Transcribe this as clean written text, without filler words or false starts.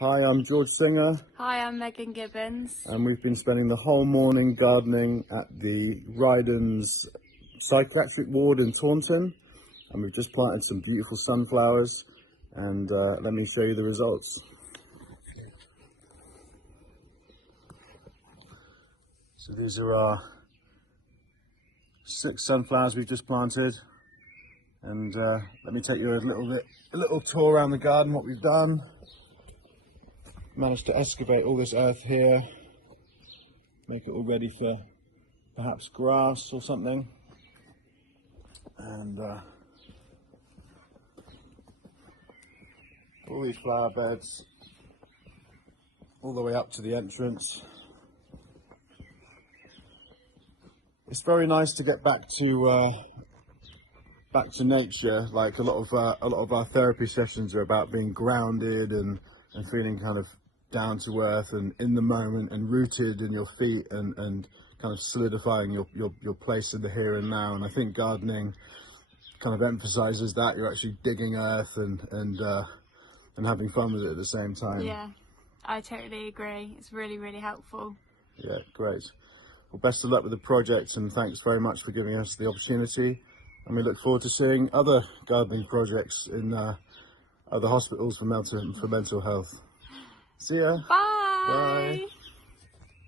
Hi, I'm George Singer. Hi, I'm Megan Gibbon. And we've been spending the whole morning gardening at the Rydon's psychiatric ward in Taunton. And we've just planted some beautiful sunflowers. And let me show you the results. So these are our 6 sunflowers we've just planted. And let me take you a little tour around the garden, what we've done. Managed to excavate all this earth here, make it all ready for perhaps grass or something. And all these flower beds all the way up to the entrance. It's very nice to get back to nature. Like a lot of our therapy sessions are about being grounded and feeling kind of down to earth and in the moment and rooted in your feet and kind of solidifying your place in the here and now. And I think gardening kind of emphasizes that you're actually digging earth and having fun with it at the same time. Yeah, I totally agree. It's really, really helpful. Yeah, great. Well, best of luck with the project, and thanks very much for giving us the opportunity. And we look forward to seeing other gardening projects in other hospitals for mental health. See ya. Bye. Bye.